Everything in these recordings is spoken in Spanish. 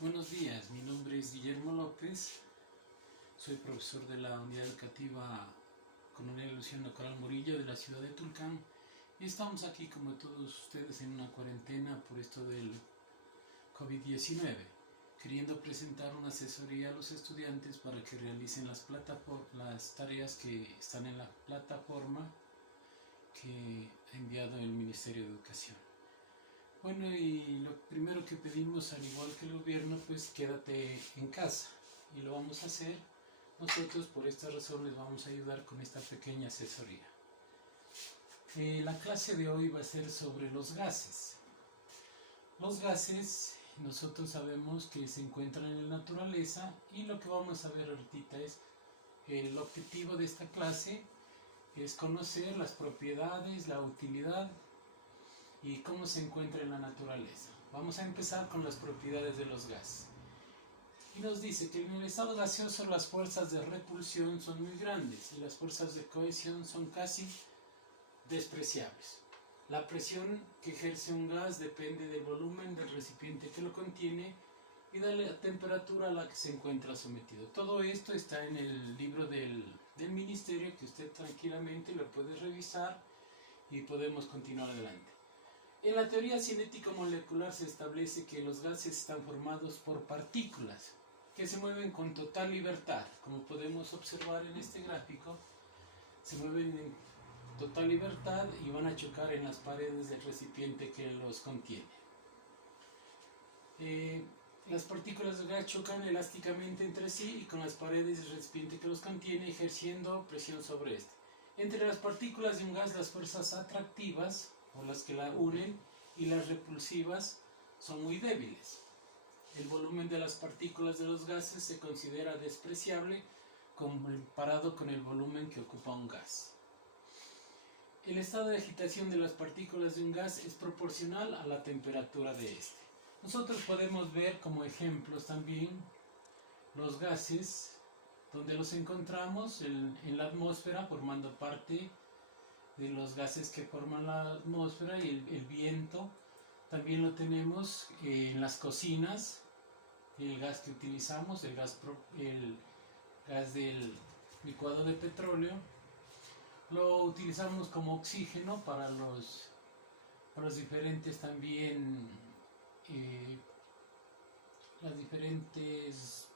Buenos días, mi nombre es Guillermo López, soy profesor de la Unidad Educativa Coronel Luciano Coral Murillo de la ciudad de Tulcán y estamos aquí como todos ustedes en una cuarentena por esto del COVID-19, queriendo presentar una asesoría a los estudiantes para que realicen las tareas que están en la plataforma que ha enviado el Ministerio de Educación. Bueno, y lo primero que pedimos, al igual que el gobierno, pues quédate en casa. Y lo vamos a hacer. Nosotros por esta razón les vamos a ayudar con esta pequeña asesoría. La clase de hoy va a ser sobre los gases. Los gases, nosotros sabemos que se encuentran en la naturaleza y lo que vamos a ver ahorita es el objetivo de esta clase es conocer las propiedades, la utilidad y cómo se encuentra en la naturaleza. Vamos a empezar con las propiedades de los gases. Y nos dice que en el estado gaseoso las fuerzas de repulsión son muy grandes y las fuerzas de cohesión son casi despreciables. La presión que ejerce un gas depende del volumen del recipiente que lo contiene y de la temperatura a la que se encuentra sometido. Todo esto está en el libro del ministerio, que usted tranquilamente lo puede revisar y podemos continuar adelante. En la teoría cinético-molecular se establece que los gases están formados por partículas que se mueven con total libertad. Como podemos observar en este gráfico, se mueven en total libertad y van a chocar en las paredes del recipiente que los contiene. Las partículas de gas chocan elásticamente entre sí y con las paredes del recipiente que los contiene, ejerciendo presión sobre este. Entre las partículas de un gas, las fuerzas atractivas o las que la unen y las repulsivas son muy débiles. El volumen de las partículas de los gases se considera despreciable comparado con el volumen que ocupa un gas. El estado de agitación de las partículas de un gas es proporcional a la temperatura de este. Nosotros podemos ver como ejemplos también los gases donde los encontramos en la atmósfera, formando parte de los gases que forman la atmósfera, y el viento también lo tenemos en las cocinas, el gas que utilizamos, el gas del licuado de petróleo, lo utilizamos como oxígeno para los diferentes también las diferentes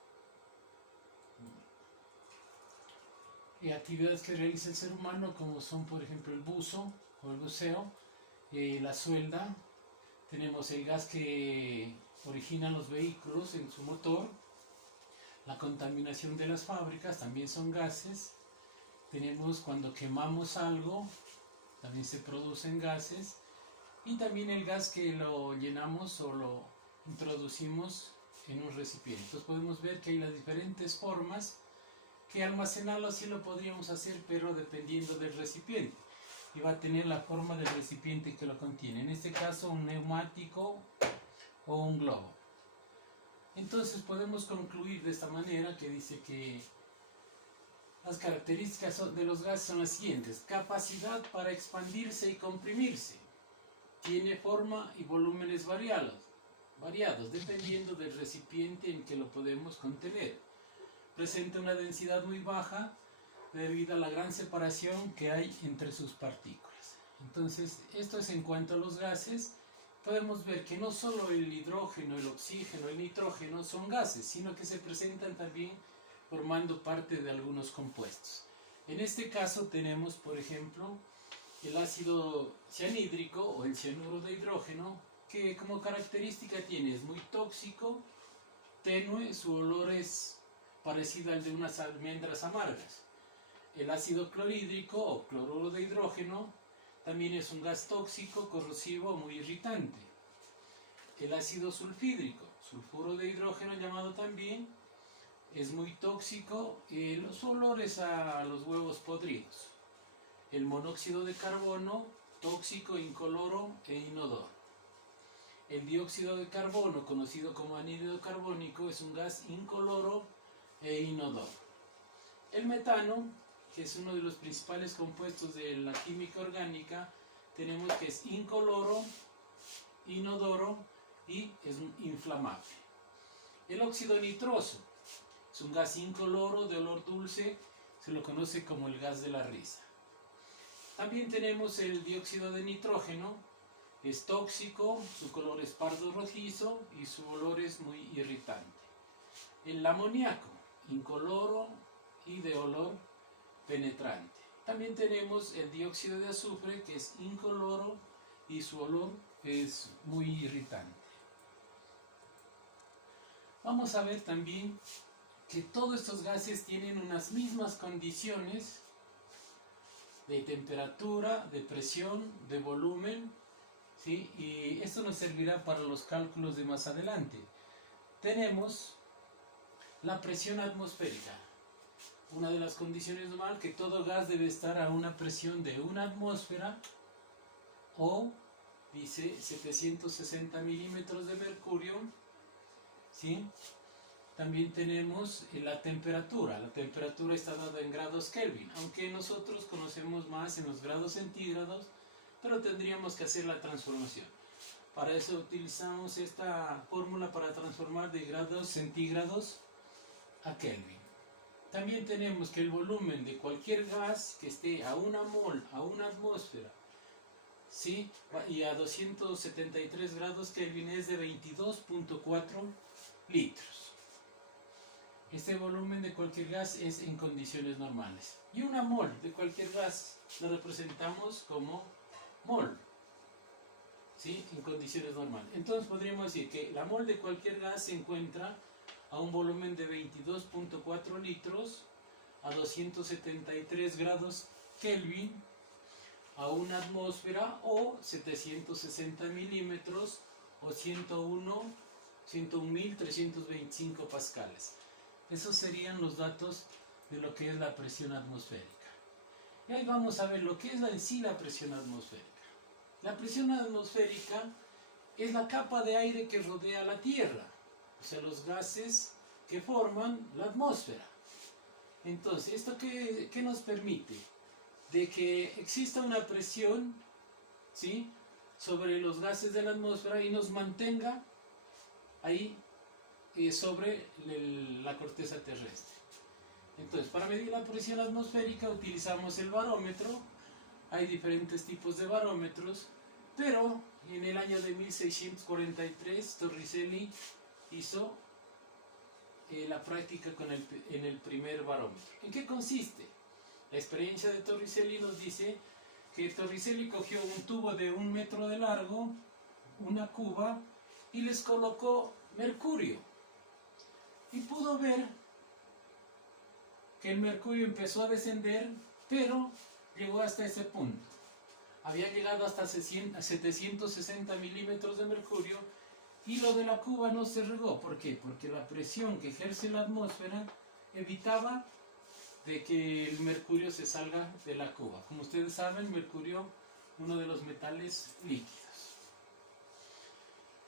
actividades que realiza el ser humano, como son por ejemplo el buzo o el buceo, la suelda. Tenemos el gas que originan los vehículos en su motor, la contaminación de las fábricas también son gases. Tenemos cuando quemamos algo, también se producen gases, y también el gas que lo llenamos o lo introducimos en un recipiente. Entonces podemos ver que hay las diferentes formas que almacenarlo así lo podríamos hacer, pero dependiendo del recipiente. Y va a tener la forma del recipiente que lo contiene. En este caso un neumático o un globo. Entonces podemos concluir de esta manera, que dice que las características de los gases son las siguientes: capacidad para expandirse y comprimirse, tiene forma y volúmenes variados dependiendo del recipiente en que lo podemos contener, presenta una densidad muy baja debido a la gran separación que hay entre sus partículas. Entonces, esto es en cuanto a los gases. Podemos ver que no solo el hidrógeno, el oxígeno, el nitrógeno son gases, sino que se presentan también formando parte de algunos compuestos. En este caso tenemos, por ejemplo, el ácido cianhídrico o el cianuro de hidrógeno, que como característica es muy tóxico, tenue, su olor es parecido al de unas almendras amargas. El ácido clorhídrico o cloruro de hidrógeno también es un gas tóxico, corrosivo, muy irritante. El ácido sulfídrico, sulfuro de hidrógeno llamado también, es muy tóxico, su olor es a los huevos podridos. El monóxido de carbono, tóxico, incoloro e inodoro. El dióxido de carbono, conocido como anhídrido carbónico, es un gas incoloro e inodoro. El metano, que es uno de los principales compuestos de la química orgánica, tenemos que es incoloro, inodoro y es inflamable. El óxido nitroso es un gas incoloro de olor dulce, se lo conoce como el gas de la risa. También tenemos el dióxido de nitrógeno, es tóxico, su color es pardo rojizo y su olor es muy irritante. El amoníaco, incoloro y de olor penetrante. También tenemos el dióxido de azufre, que es incoloro y su olor es muy irritante. Vamos a ver también que todos estos gases tienen unas mismas condiciones de temperatura, de presión, de volumen, ¿sí? Y esto nos servirá para los cálculos de más adelante. Tenemos la presión atmosférica. Una de las condiciones normales que todo gas debe estar a una presión de una atmósfera o, dice, 760 milímetros de mercurio, ¿sí? También tenemos la temperatura. La temperatura está dada en grados Kelvin, aunque nosotros conocemos más en los grados centígrados, pero tendríamos que hacer la transformación. Para eso utilizamos esta fórmula para transformar de grados centígrados a Kelvin. También tenemos que el volumen de cualquier gas que esté a una mol, a una atmósfera, ¿sí? Y a 273 grados Kelvin es de 22.4 litros. Este volumen de cualquier gas es en condiciones normales. Y una mol de cualquier gas lo representamos como mol, ¿sí? En condiciones normales. Entonces podríamos decir que la mol de cualquier gas se encuentra a un volumen de 22.4 litros, a 273 grados Kelvin, a una atmósfera o 760 milímetros o 101.325 pascales. Esos serían los datos de lo que es la presión atmosférica. Y ahí vamos a ver lo que es en sí la presión atmosférica. La presión atmosférica es la capa de aire que rodea la Tierra, o sea, los gases que forman la atmósfera. Entonces, ¿esto qué nos permite? De que exista una presión, ¿sí?, sobre los gases de la atmósfera y nos mantenga ahí sobre la corteza terrestre. Entonces, para medir la presión atmosférica utilizamos el barómetro. Hay diferentes tipos de barómetros, pero en el año de 1643 Torricelli hizo la práctica en el primer barómetro. ¿En qué consiste? La experiencia de Torricelli nos dice que Torricelli cogió un tubo de 1 metro de largo, una cuba, y les colocó mercurio. Y pudo ver que el mercurio empezó a descender, pero llegó hasta ese punto. Había llegado hasta 760 milímetros de mercurio y lo de la cuba no se regó. ¿Por qué? Porque la presión que ejerce la atmósfera evitaba de que el mercurio se salga de la cuba. Como ustedes saben, mercurio, uno de los metales líquidos.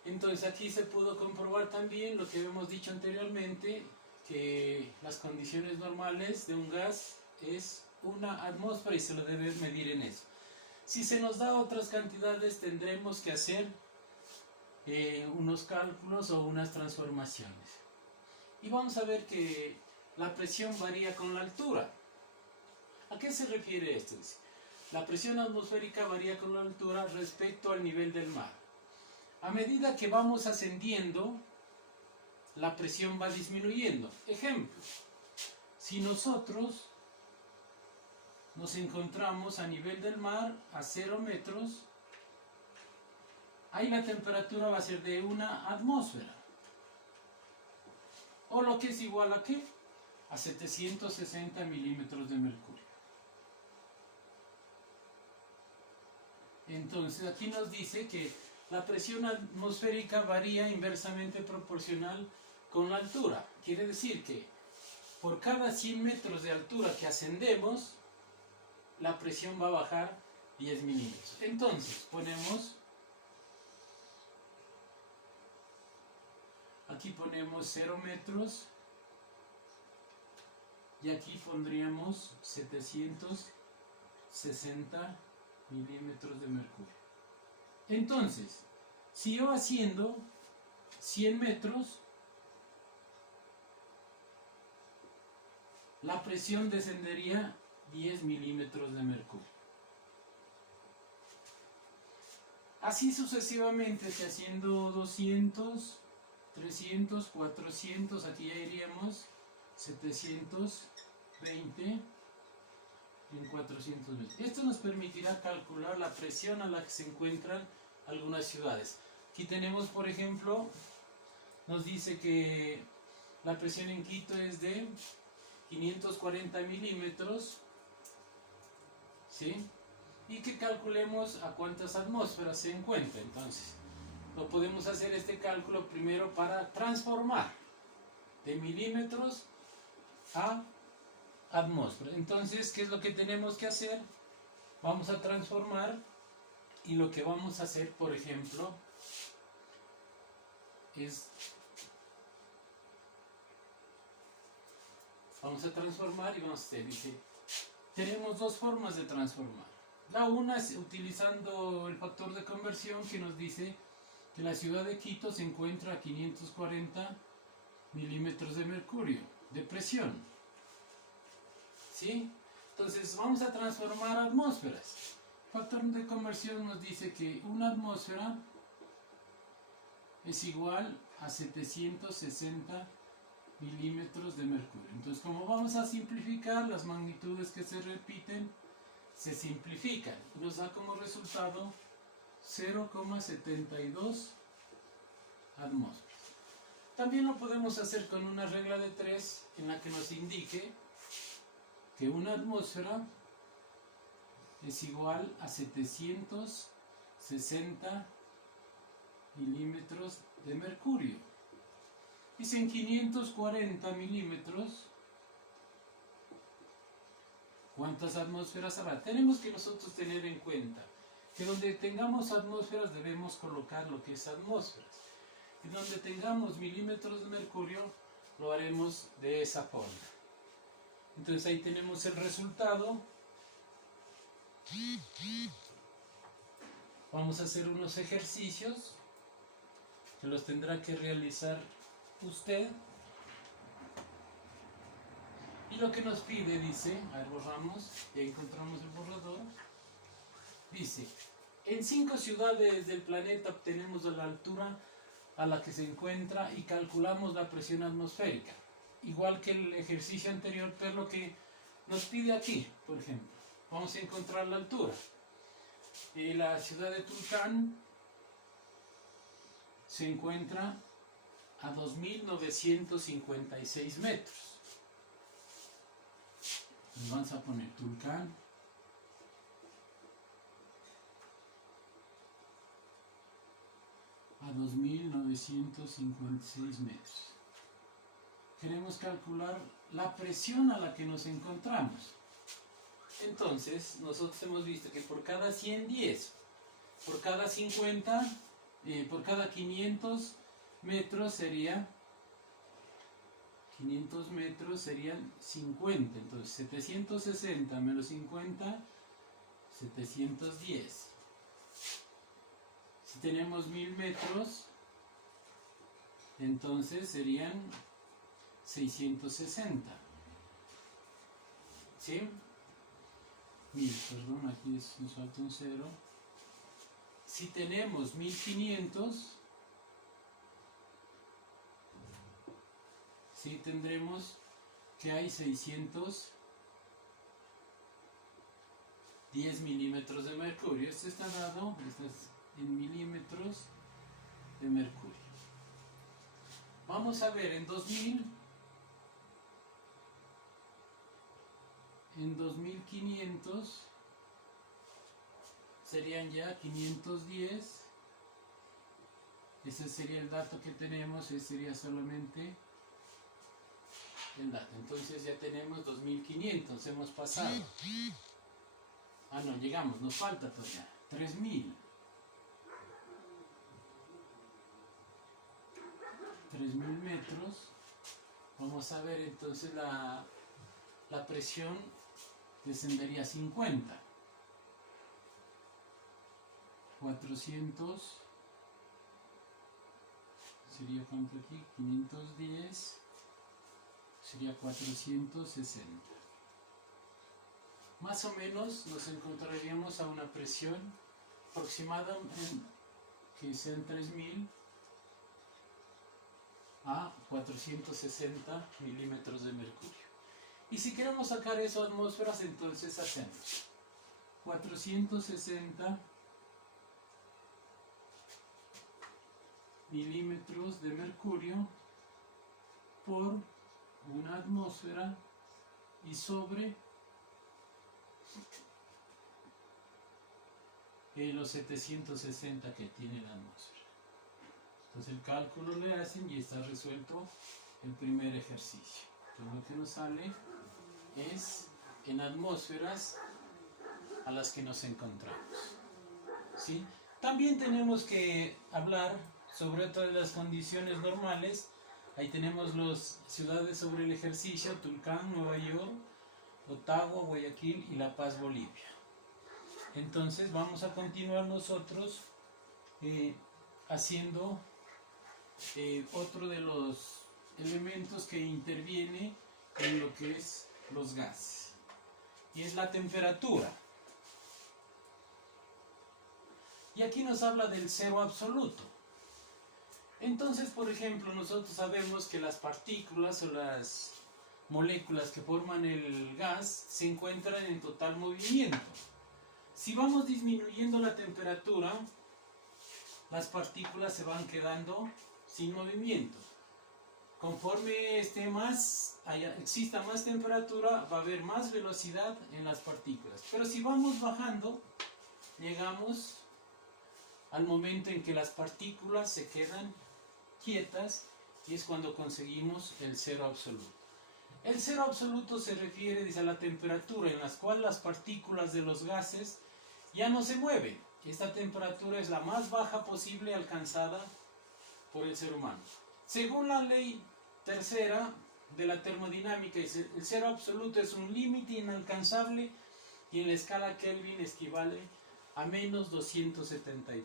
Entonces aquí se pudo comprobar también lo que hemos dicho anteriormente, que las condiciones normales de un gas es una atmósfera y se lo debe medir en eso. Si se nos da otras cantidades tendremos que hacer unos cálculos o unas transformaciones. Y vamos a ver que la presión varía con la altura. ¿A qué se refiere esto? La presión atmosférica varía con la altura respecto al nivel del mar. A medida que vamos ascendiendo, la presión va disminuyendo. Ejemplo, si nosotros nos encontramos a nivel del mar a 0 metros, ahí la temperatura va a ser de una atmósfera. O lo que es igual a ¿qué? A 760 milímetros de mercurio. Entonces aquí nos dice que la presión atmosférica varía inversamente proporcional con la altura. Quiere decir que por cada 100 metros de altura que ascendemos, la presión va a bajar 10 milímetros. Entonces aquí ponemos 0 metros y aquí pondríamos 760 milímetros de mercurio. Entonces, si yo asciendo 100 metros, la presión descendería 10 milímetros de mercurio. Así sucesivamente, si haciendo 200, 300, 400, aquí ya iríamos 720 en 420. Esto nos permitirá calcular la presión a la que se encuentran algunas ciudades. Aquí tenemos, por ejemplo, nos dice que la presión en Quito es de 540 milímetros, ¿sí? Y que calculemos a cuántas atmósferas se encuentra. Entonces, lo podemos hacer este cálculo primero para transformar de milímetros a atmósfera. Entonces, ¿qué es lo que tenemos que hacer? Vamos a transformar, y lo que vamos a hacer, por ejemplo, es vamos a transformar y vamos a hacer, dice, tenemos dos formas de transformar. La una es utilizando el factor de conversión, que nos dice que la ciudad de Quito se encuentra a 540 milímetros de mercurio de presión, ¿sí? Entonces vamos a transformar atmósferas. El factor de conversión nos dice que una atmósfera es igual a 760 milímetros de mercurio. Entonces, como vamos a simplificar, las magnitudes que se repiten se simplifican. Nos da como resultado 0,72 atmósferas. También lo podemos hacer con una regla de 3 en la que nos indique que una atmósfera es igual a 760 milímetros de mercurio. Y si en 540 milímetros, ¿cuántas atmósferas habrá? Tenemos que nosotros tener en cuenta que donde tengamos atmósferas debemos colocar lo que es atmósferas. Y donde tengamos milímetros de mercurio lo haremos de esa forma. Entonces ahí tenemos el resultado. Vamos a hacer unos ejercicios que los tendrá que realizar usted. Y lo que nos pide, dice, a ver, borramos, ya encontramos el borrador. Dice, en 5 ciudades del planeta obtenemos la altura a la que se encuentra y calculamos la presión atmosférica. Igual que el ejercicio anterior, pero lo que nos pide aquí, por ejemplo, vamos a encontrar la altura. La ciudad de Tulcán se encuentra a 2.956 metros. Vamos a poner Tulcán. A 2.956 metros. Queremos calcular la presión a la que nos encontramos. Entonces, nosotros hemos visto que por cada 100, 10. Por cada 50, por cada 500 metros sería 500 metros serían 50. Entonces, 760 menos 50, 710. Si tenemos 1000 metros, entonces serían 660. ¿Sí? 1000, perdón, aquí nos falta un 0. Si tenemos 1500, sí tendremos que hay 610 milímetros de mercurio. Este está dado, en milímetros de mercurio. Vamos a ver en 2000, en 2500 serían ya 510. Ese sería el dato que tenemos, ese sería solamente el dato. Entonces ya tenemos 2500, hemos pasado. Ah, no, llegamos, nos falta todavía 3000. 3000 metros. Vamos a ver entonces la presión descendería a 50. 400 sería cuánto aquí, 510 sería 460. Más o menos nos encontraríamos a una presión aproximada que sean 3000 a 460 milímetros de mercurio. Y si queremos sacar eso a atmósferas, entonces hacemos 460 milímetros de mercurio por una atmósfera y sobre los 760 que tiene la atmósfera. Entonces el cálculo le hacen y está resuelto el primer ejercicio. Entonces lo que nos sale es en atmósferas a las que nos encontramos. ¿Sí? También tenemos que hablar sobre otras de las condiciones normales. Ahí tenemos las ciudades sobre el ejercicio: Tulcán, Nueva York, Ottawa, Guayaquil y La Paz, Bolivia. Entonces vamos a continuar nosotros haciendo otro de los elementos que interviene en lo que es los gases, y es la temperatura. Y aquí nos habla del cero absoluto. Entonces, por ejemplo, nosotros sabemos que las partículas o las moléculas que forman el gas se encuentran en total movimiento. Si vamos disminuyendo la temperatura, las partículas se van quedando sin movimiento. Conforme exista más temperatura, va a haber más velocidad en las partículas. Pero si vamos bajando, llegamos al momento en que las partículas se quedan quietas, y es cuando conseguimos el cero absoluto. El cero absoluto se refiere, dice, a la temperatura en la cual las partículas de los gases ya no se mueven. Esta temperatura es la más baja posible alcanzada por el ser humano. Según la ley tercera de la termodinámica, el cero absoluto es un límite inalcanzable y en la escala Kelvin equivale a menos 273.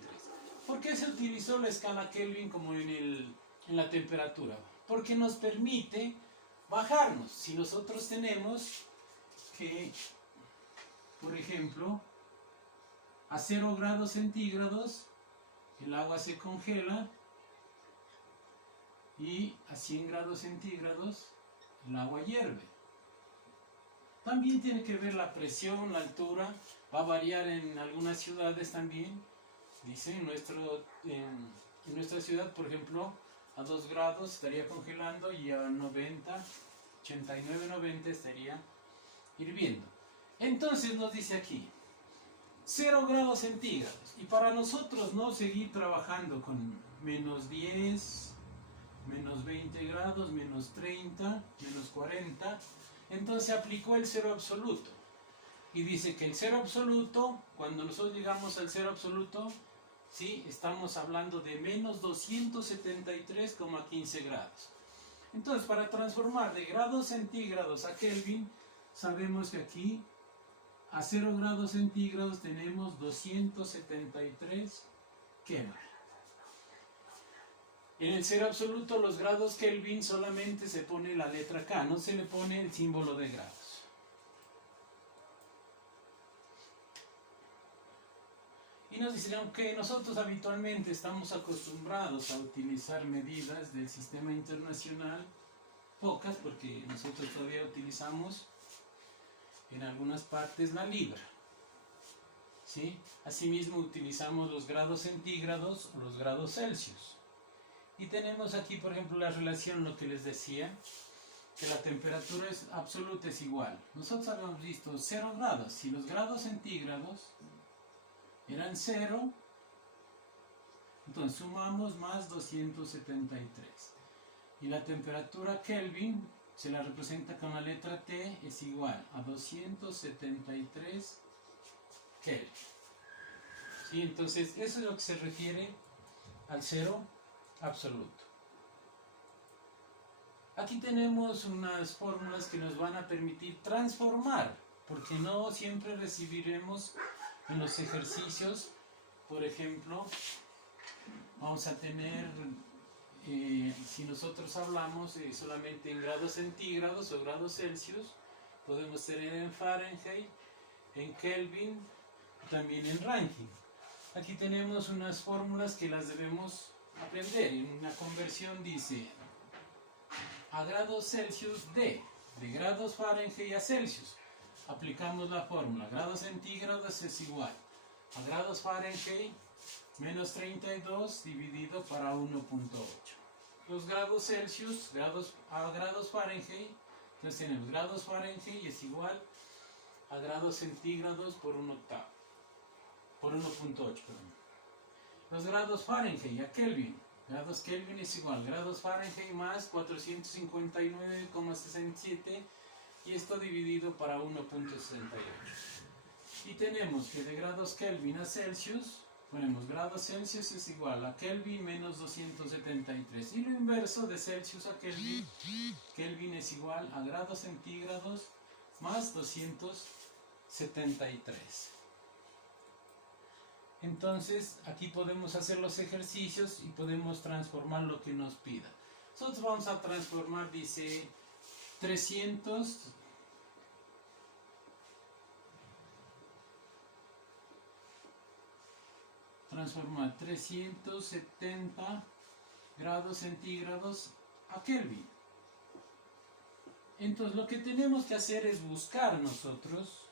¿Por qué se utilizó la escala Kelvin como en la temperatura? Porque nos permite bajarnos. Si nosotros tenemos que, por ejemplo, a 0 grados centígrados el agua se congela, y a 100 grados centígrados el agua hierve. También tiene que ver la presión, la altura, va a variar en algunas ciudades también. Dice, en nuestra ciudad, por ejemplo, a 2 grados estaría congelando, y a 89, 90 estaría hirviendo. Entonces nos dice aquí 0 grados centígrados, y para nosotros no seguir trabajando con menos 10, menos 20 grados, menos 30, menos 40, entonces se aplicó el cero absoluto. Y dice que el cero absoluto, cuando nosotros llegamos al cero absoluto, ¿sí?, estamos hablando de menos 273,15 grados. Entonces, para transformar de grados centígrados a Kelvin, sabemos que aquí a 0 grados centígrados tenemos 273 Kelvin. En el cero absoluto, los grados Kelvin solamente se pone la letra K, no se le pone el símbolo de grados. Y nos dicen, aunque nosotros habitualmente estamos acostumbrados a utilizar medidas del sistema internacional, pocas, porque nosotros todavía utilizamos en algunas partes la libra, ¿sí? Asimismo utilizamos los grados centígrados o los grados Celsius. Y tenemos aquí, por ejemplo, la relación, lo que les decía, que la temperatura absoluta es igual. Nosotros habíamos visto 0 grados. Si los grados centígrados eran 0, entonces sumamos más 273. Y la temperatura Kelvin se la representa con la letra T, es igual a 273 Kelvin. ¿Sí? Entonces, eso es lo que se refiere al cero absoluto. Aquí tenemos unas fórmulas que nos van a permitir transformar, porque no siempre recibiremos en los ejercicios, por ejemplo, vamos a tener si nosotros hablamos solamente en grados centígrados o grados Celsius, podemos tener en Fahrenheit, en Kelvin, también en Rankine. Aquí tenemos unas fórmulas que las debemos aprender. En una conversión dice a grados Celsius de grados Fahrenheit a Celsius. Aplicamos la fórmula. Grados centígrados es igual a grados Fahrenheit menos 32 dividido para 1.8. Los grados Celsius, a grados Fahrenheit, entonces tenemos grados Fahrenheit es igual a grados centígrados por 1/8, perdón. Los grados Fahrenheit a Kelvin, grados Kelvin es igual a grados Fahrenheit más 459,67 y esto dividido para 1.68. Y tenemos que de grados Kelvin a Celsius, ponemos grados Celsius es igual a Kelvin menos 273. Y lo inverso de Celsius a Kelvin, Kelvin es igual a grados centígrados más 273. Entonces, aquí podemos hacer los ejercicios y podemos transformar lo que nos pida. Nosotros vamos a transformar, dice, 300... transformar 370 grados centígrados a Kelvin. Entonces lo que tenemos que hacer es buscar nosotros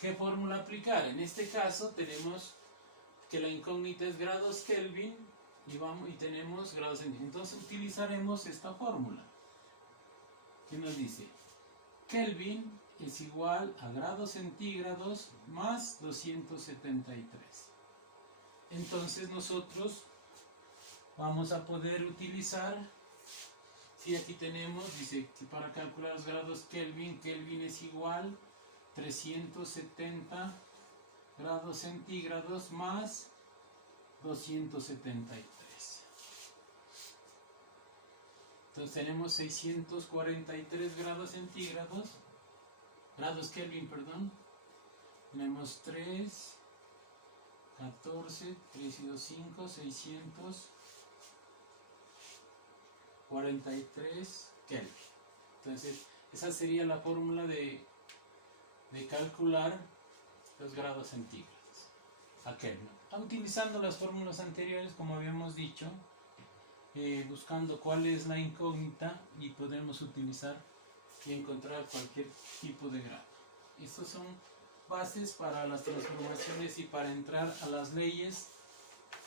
qué fórmula aplicar. En este caso tenemos que la incógnita es grados Kelvin y tenemos grados centígrados. Entonces utilizaremos esta fórmula que nos dice Kelvin es igual a grados centígrados más 273. Entonces nosotros vamos a poder utilizar, si aquí tenemos, dice que para calcular los grados Kelvin, Kelvin es igual 370 grados centígrados más 273. Entonces tenemos 643 grados centígrados, grados Kelvin, perdón. Tenemos 3, 14, 3 y 2, 5, 643 Kelvin. Entonces, esa sería la fórmula de calcular los grados centígrados a Kelvin. Utilizando las fórmulas anteriores, como habíamos dicho, buscando cuál es la incógnita y podemos utilizar y encontrar cualquier tipo de grado. Estas son bases para las transformaciones y para entrar a las leyes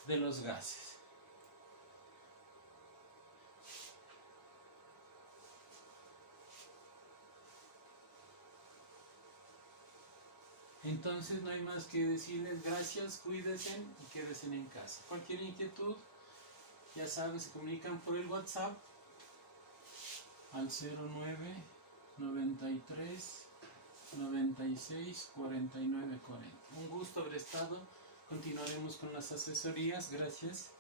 de los gases. Entonces no hay más que decirles gracias, cuídense y quédense en casa. Cualquier inquietud, ya saben, se comunican por el WhatsApp al 09 93 96 49 40. Un gusto haber estado. Continuaremos con las asesorías. Gracias.